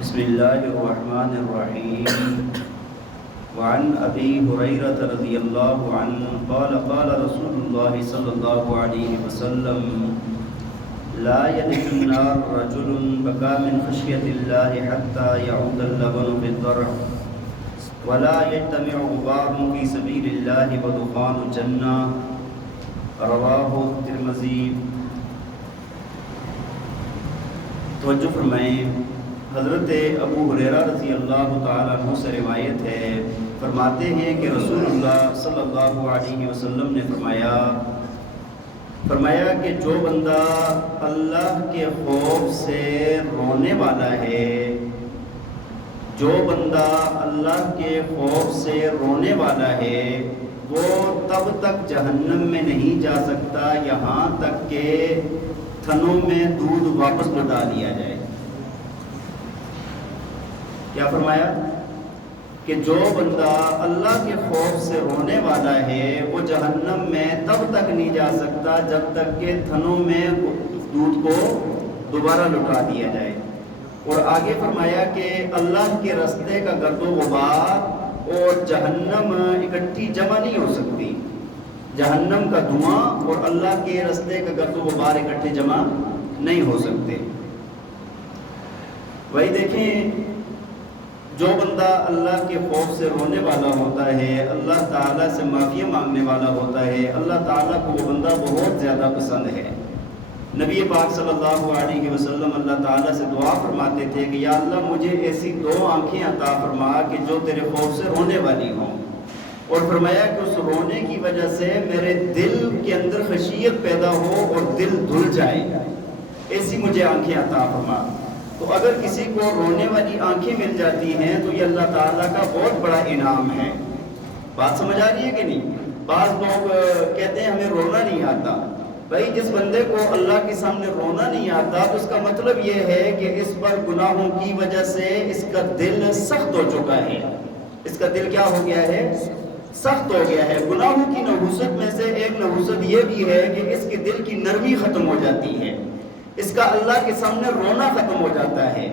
بسم اللہ الرحمن الرحیم وعن ابی ہریرہ رضی اللہ عنہ قال قال رسول اللہ صلی اللہ علیہ وسلم لا يلج النار رجل بكى من خشية الله حتى يعود اللبن في الضرع ولا يجتمع غبار في سبيل الله ودخان الجنة رواه الترمذی۔ توجہ فرمائیں، حضرت ابو ہریرہ رضی اللہ تعالیٰ عنہ سے روایت ہے، فرماتے ہیں کہ رسول اللہ صلی اللہ علیہ وسلم نے فرمایا کہ جو بندہ اللہ کے خوف سے رونے والا ہے، جو بندہ اللہ کے خوف سے رونے والا ہے وہ تب تک جہنم میں نہیں جا سکتا یہاں تک کہ تھنوں میں دودھ واپس لوٹا دیا جائے۔ کیا فرمایا کہ جو بندہ اللہ کے خوف سے رونے والا ہے وہ جہنم میں تب تک نہیں جا سکتا جب تک کہ تھنوں میں دودھ کو دوبارہ لوٹا دیا جائے۔ اور آگے فرمایا کہ اللہ کے راستے کا گرد و غبار اور جہنم اکٹھی جمع نہیں ہو سکتی، جہنم کا دھواں اور اللہ کے راستے کا گرد و غبار اکٹھے جمع نہیں ہو سکتے۔ وہی دیکھیں، جو بندہ اللہ کے خوف سے رونے والا ہوتا ہے، اللہ تعالیٰ سے معافی مانگنے والا ہوتا ہے، اللہ تعالیٰ کو وہ بندہ بہت زیادہ پسند ہے۔ نبی پاک صلی اللہ علیہ وسلم اللہ تعالیٰ سے دعا فرماتے تھے کہ یا اللہ مجھے ایسی 2 آنکھیں عطا فرما کہ جو تیرے خوف سے رونے والی ہوں، اور فرمایا کہ اس رونے کی وجہ سے میرے دل کے اندر خشیت پیدا ہو اور دل دھل جائے، ایسی مجھے آنکھیں عطا فرما۔ تو اگر کسی کو رونے والی آنکھیں مل جاتی ہیں تو یہ اللہ تعالیٰ کا بہت بڑا انعام ہے۔ بات سمجھ آ رہی ہے کہ نہیں؟ بعض لوگ کہتے ہیں ہمیں رونا نہیں آتا۔ بھائی جس بندے کو اللہ کے سامنے رونا نہیں آتا تو اس کا مطلب یہ ہے کہ اس پر گناہوں کی وجہ سے اس کا دل سخت ہو چکا ہے۔ اس کا دل کیا ہو گیا ہے؟ سخت ہو گیا ہے۔ گناہوں کی نحوست میں سے ایک نحوست یہ بھی ہے کہ اس کے دل کی نرمی ختم ہو جاتی ہے، اس کا اللہ کے سامنے رونا ختم ہو جاتا ہے۔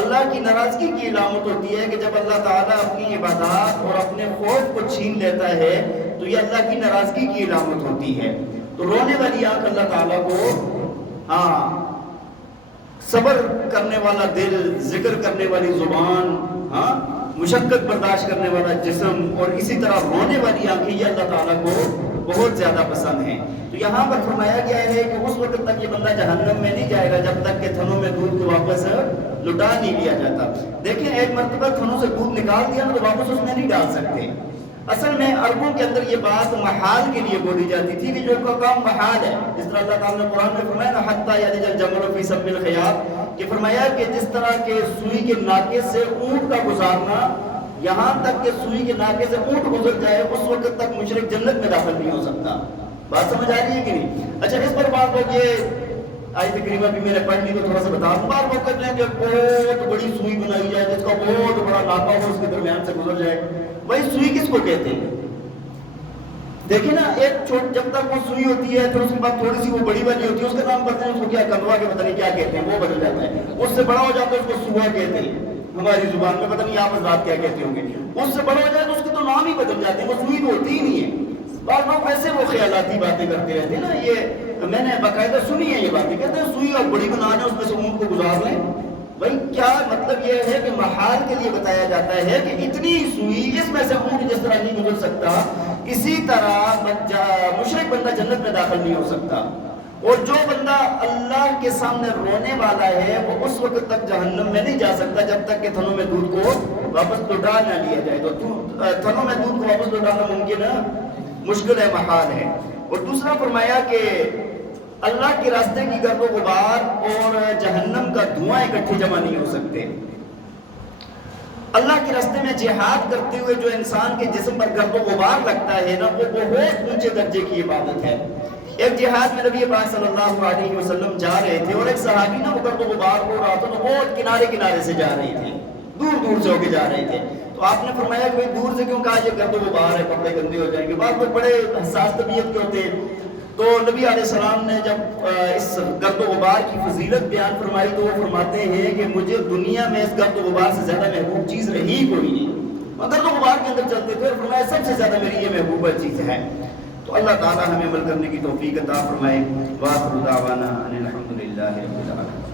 اللہ کی ناراضگی کی علامت ہوتی ہے کہ جب اللہ تعالیٰ اپنی عبادات اور اپنے خوف کو چھین لیتا ہے تو یہ اللہ کی ناراضگی کی علامت ہوتی ہے۔ تو رونے والی آنکھ اللہ تعالیٰ کو صبر کرنے والا دل، ذکر کرنے والی زبان، مشقت برداشت کرنے والا جسم اور اسی طرح رونے والی آنکھیں یہ اللہ تعالیٰ کو بہت زیادہ پسند ہیں۔ تو یہاں پر فرمایا گیا ہے کہ اس وقت تک یہ بندہ جہنم میں نہیں جائے گا جب تک کہ تھنوں میں دودھ کو واپس لٹا نہیں لیا جاتا۔ دیکھیں ایک مرتبہ تھنوں سے دودھ نکال دیا تو واپس اس میں نہیں ڈال سکتے۔ اصل میں عربوں کے اندر یہ بات محال کے لیے بولی جاتی تھی کہ جو کا کام محال ہے، جس طرح اللہ تعالیٰ نے قرآن میں فرمایا نا حتی یلج الجمل فی سم الخیاط، کہ فرمایا کہ جس طرح کے سوئی کے ناکے سے اونٹ کا گزارنا، یہاں تک کہ سوئی کے ناکے سے اونٹ گزر جائے اس وقت تک مشرک جنت میں داخل نہیں ہو سکتا۔ بات سمجھ آ رہی ہے کہ نہیں؟ اچھا اس پر بات لوگ یہ آیت کریمہ بھی میں نے پڑھ لی تو تھوڑا سا بتا دوں۔ بعض لوگ کہتے ہیں کہ بہت بڑی سوئی بنائی جائے جس کا بہت بڑا ناکا ہو اس کے درمیان سے گزر جائے۔ وہی سوئی کس کو کہتے ہیں؟ دیکھیں نا، ایک جب تک وہ سوئی ہوتی ہے پھر اس کے بعد تھوڑی سی وہ بڑی والی ہوتی ہے، اس کا نام پتہ نہیں اس کو کیا کنوا کے پتہ نہیں کیا کہتے ہیں، وہ بدل جاتا ہے۔ اس سے بڑا ہو جاتا ہے اس کو سوا کہتے ہیں ہماری زبان میں، پتہ نہیں آپ حضرات کیا کہتے ہوں گے۔ اس سے بڑا ہو جائے تو اس کے تو نام ہی بدل جاتے ہیں، وہ سوئی تو ہوتی ہی نہیں ہے۔ بعض لوگ ایسے وہ خیالاتی باتیں کرتے رہتے ہیں نا، یہ میں نے باقاعدہ سنی ہے یہ باتیں، کہتے ہیں سوئی اور بڑی بنا لیں اس میں سے اونٹ کو گزار لیں۔ بھائی کیا مطلب یہ ہے کہ محال کے لیے بتایا جاتا ہے کہ اتنی سوئی اس میں سے اونٹ جس طرح نہیں گزر سکتا، اسی طرح مشرک بندہ جنت میں داخل نہیں ہو سکتا۔ اور جو بندہ اللہ کے سامنے رونے والا ہے وہ اس وقت تک جہنم میں نہیں جا سکتا جب تک کہ تھنوں میں دودھ کو واپس لوٹا نہ لیا جائے۔ تو تھنوں میں دودھ کو واپس لوٹانا ممکن ہے؟ مشکل ہے، محال ہے۔ اور دوسرا فرمایا کہ اللہ کے راستے کی گرد و غبار اور جہنم کا دھواں اکٹھے جمع نہیں ہو سکتے۔ اللہ کے راستے میں جہاد کرتے ہوئے جو انسان کے جسم پر گرد و غبار لگتا ہے نا، وہ بہت اونچے درجے کی عبادت ہے۔ ایک جہاد میں نبی پاک صلی اللہ علیہ وسلم جا رہے تھے اور ایک صحابی نا وہ گرد و غبار ہو رہا تھا تو بہت کنارے کنارے سے جا رہے تھے، دور دور سے ہو کے جا رہے تھے۔ تو آپ نے فرمایا کہ دور سے کیوں کہا، یہ گرد و غبار ہے، کپڑے گندے ہو جائیں گے۔ بعض لوگ بڑے حساس طبیعت کے ہوتے ہیں، تو نبی علیہ السلام نے جب اس گرد و غبار کی فضیلت بیان فرمائی تو وہ فرماتے ہیں کہ مجھے دنیا میں اس گرد و غبار سے زیادہ محبوب چیز رہی کوئی نہیں. گرد و غبار کے اندر چلتے تھے اور فرمایا سب سے زیادہ میری یہ محبوبہ چیز ہے. تو اللہ تعالیٰ ہمیں عمل کرنے کی توفیق عطا فرمائے. وآخر دعوانا ان الحمد للہ رب العالمین.